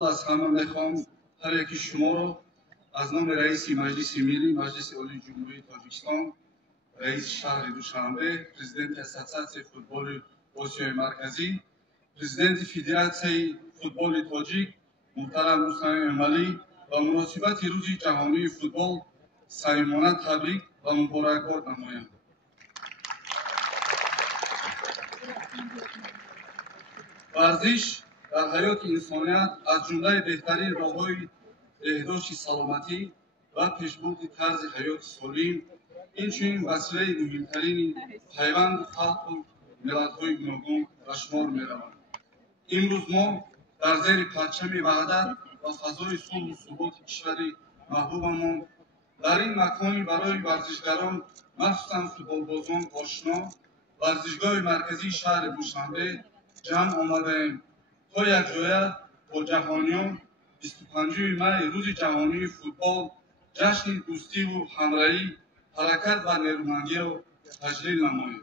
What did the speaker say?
از همه میخوام هر یکی شما رو از نام رئیس مجلس ملی مجلس عالی جمهوری تاجیکستان، رئیس شهر دوشنبه، پرزیدنت اساسیاسیون فوتبال آسیای مرکزی، پرزیدنت فدراسیون فوتبال تاجیک محترم حسین امالی و مناسبت روز جهانی فوتبال صمیمانه تبریک و مبارکباد نمایم. ورزش در حیات انسانیت از جمله بهترین راه‌های بهداشت سلامتی و پیشبرد طرز حیات سالم، اینچنین وسیله مهمترین پیوند خلق و ملت‌های گوناگون به شمار می‌روند. امروز ما در زیر پرچم وحدت و فضای صلح و ثبات کشور محبوبمان در این مکانی برای ورزشگران مخصوصاً فوتبالبازان آشنا ورزشگاه مرکزی شهر دوشنبه جمع آمده‌ایم تا یکجایی با جهانیان 25 می روز جهانی فوتبال جشن دوستی و همراهی، حرکت و نیرومندی را تجلیل نماییم.